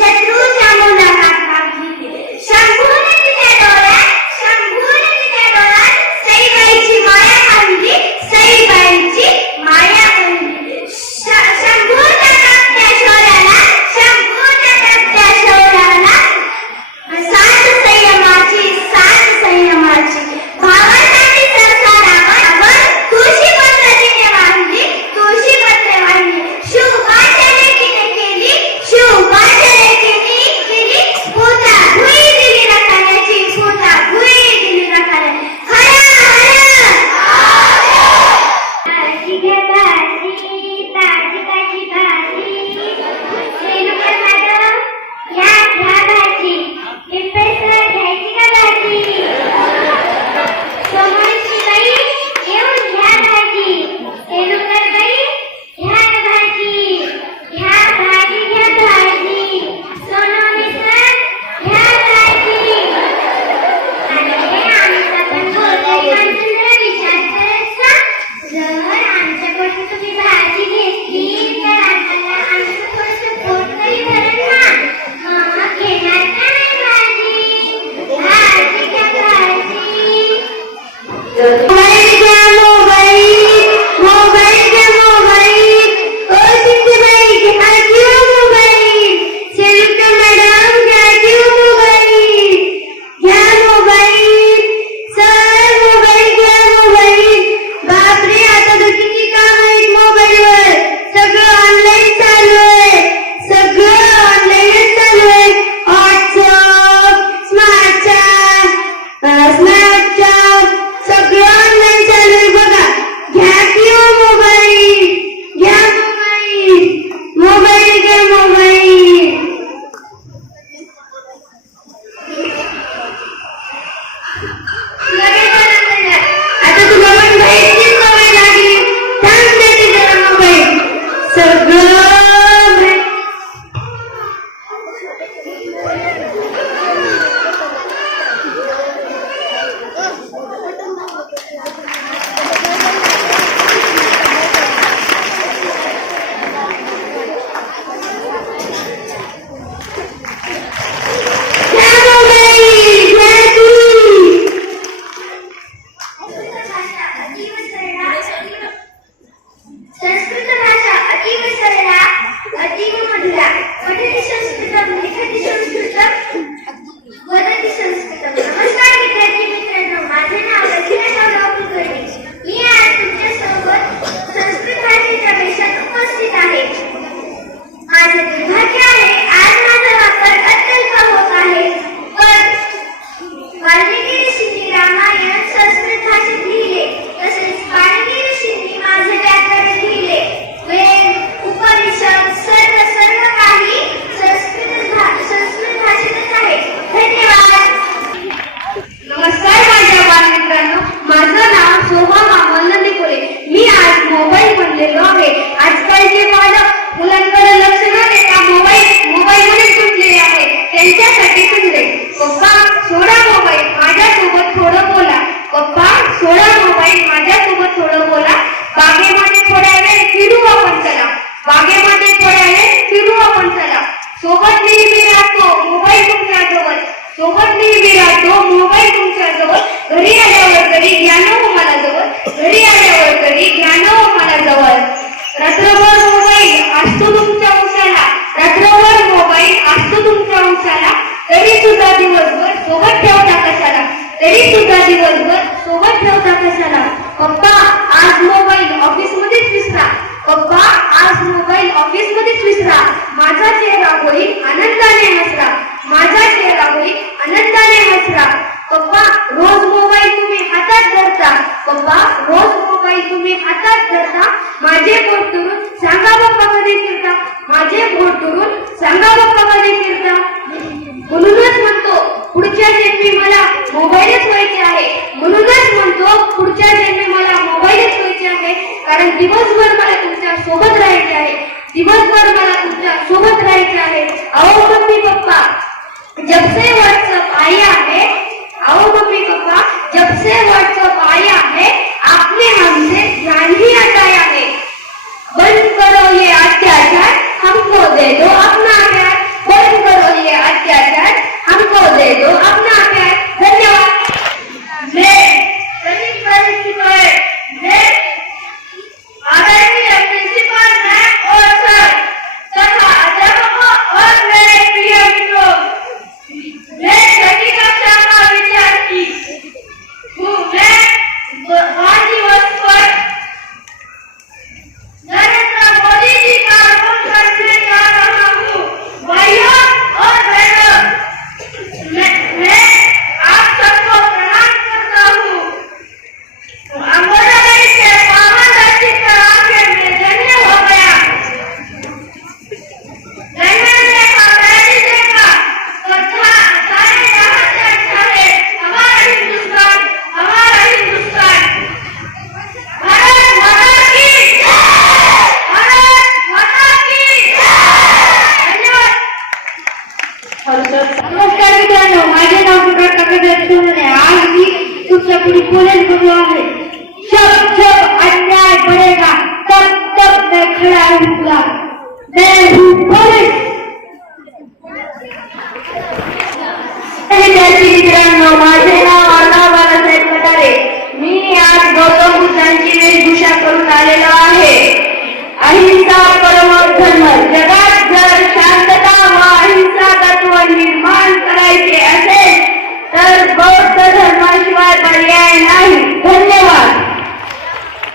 शत्रूच्या मुलाखत मागली शंभून तिच्या डोळ्यात शंभून तिच्या डोळ्यात सईबाईची माया पाहिली सईबाईची माया पाहिली शंभूच्या टाकत्या शौर्याला शंभूच्या टाकत्या शौर्याला साथ संयमाची भावासाठी संसारावर तुळशी पद्धतीने वाहिली तुळशी पत्र वाहिली शिवबाच्या लेकीने केली शिवबाच्या लेकीने केली पोता भुई दिली रखाण्याची पोता भुई दिली रखाण्याची ताजी घ्या ताजी ताजी ताजी भाजी रेणुका मॅडम या घ्या भाजी पिंपळसर घ्यायची का भाजी सोमवारची बाई येऊन घ्या भाजी रेणुकर बाई घ्या भाजी घ्या भाजी घ्या भाजी सोनवणे सर घ्या भाजी आणि आमचा पण बोलतोय माणसं जरा विचार करायचा जर आमच्याकडून तुम्ही भाजी घेतली तर आम्हाला आमचं थोडंसं पोट तरी भरेल ना मग घेणार का नाही भाजी भाजी घ्या भाजी मोबाईल घ्या मोबाईल घ्या मोबाईल ओ सिद्धीबाई घ्या किंवा मोबाईल सेलुका मॅडम घ्या किंवा मोबाईल घ्या मोबाईल सर मोबाईल घ्या मोबाईल बापरे आता तर किती काम आहेत मोबाईलवर सगळं ऑनलाईन चालू आहे सगळं ऑनलाईनच चालू आहे व्हॉट्सअप स्नॅपचॅट सगळं ऑनलाईन चालू आहे बघा घ्या किंवा मोबाईल घ्या मोबाईल मोबाईल घ्या मोबाईल आता तुला पण बाहेरची सवय लागली थांब देते जरा मोबाईल सगळं संस्कृत भाषा अतीव सरला अतीव मधुरा पठति संस्कृतम लिखति संस्कृतम वदति संस्कृतम नमस्कार विद्यार्थी मित्रांनो माझे नाव रचना कुलकर्णी मी आज तुमच्या सोबत संस्कृत भाषेच्या विषयात उपस्थित आहे माझे दुर्भाग्य आहे आज माझा वापर अत्यल्प होत आहे पण वाल्मिकी ऋषींनी रामायण संस्कृत भाषेत लिहिले तसेच वाल्मिकी ऋषींनी माझे व्याकरण लिहिले वेद उपनिषद सर्व काही संस्कृत भाषेतच आहे धन्यवाद नमस्कार माझ्या बालमित्रांनो माझं नाव शोभा मामल निकोले मी आज मोबाईल बनलेलो आहे आजकालचे पालक मुलांकडे लक्ष न देता मोबाईलमध्ये गुंतलेले आहे त्यांच्यासाठी सुंदर पप्पा सोडा मोबाईल माझ्यासोबत थोडं बोला पप्पा सोडा मोबाईल माझ्यासोबत थोडं बोला बागेमध्ये थोड्या वेळ फिरू आपण चला बागेमध्ये थोड्या वेळ फिरू आपण चला सोबत नेहमी राहतो मोबाईल तुमच्या जवळ सोबत नेहमी राहतो मोबाईल तुमच्या जवळ घरी आल्यावर तरी ज्ञान हो मला जवळ घरी आल्यावर तरी ज्ञान हो मला जवळ रात्रभर मोबाईल असतो तुमच्या उशाला रात्रभर मोबाईल असतो तुमच्या उशाला तरी सुद्धा दिवसभर सोबत ठेवता कशाला तरी सुद्धा दिवसभर सोबत ठेवता कशाला पप्पा आज मोबाईल ऑफिस मध्येच विसरा पप्पा आज मोबाईल ऑफिस मध्येच विसरा माझा चेहरा होईल आनंदाने हसरा माझा चेहरा होईल आनंदाने हसरा पप्पा रोज मोबाईल तुम्ही हातात धरता पप्पा रोज मोबाईल तुम्ही हातात धरता माझे पोट धरून सांगा पप्पा कधी फिरता माझे पोट धरून सांगा पप्पा कधी फिरता म्हणूनच म्हणतो पुढच्या जन्मी मला मोबाईलच व्हायचे आहे म्हणूनच म्हणतो पुढच्या जन्मी मला मोबाईलच व्हायचे आहे कारण दिवसभर मला तुमच्या सोबत राहायचे आहे दिवसभर मला तुमच्या सोबत राहायचे आहे आओ मम्मी पप्पा जब से व्हाट्सएप आया है आओ मम्मी पापा जब से व्हाट्सएप आया है आपने हमसे ध्यान ही हटाया है बंद करो ये अत्याचार हमको दे दो अपना प्यार बंद करो नमस्कार मित्रांनो, माझे नाव सुरेश काकासाहेब सोनवणे. आज मी तुमच्यापुढे पोलीस बनलो आहे. जब जब अन्याय बढ़ेगा तब तब मैं खड़ा रहूंगा. मैं हूँ पोलीस. विद्यार्थी मित्रांनो, माझे नाव अर्णव बाळासाहेब कटारे. मी आज गौतम बुद्धांची वेशभूषा करून आलेलो आहे. अहिंसा परमो धर्म. जगात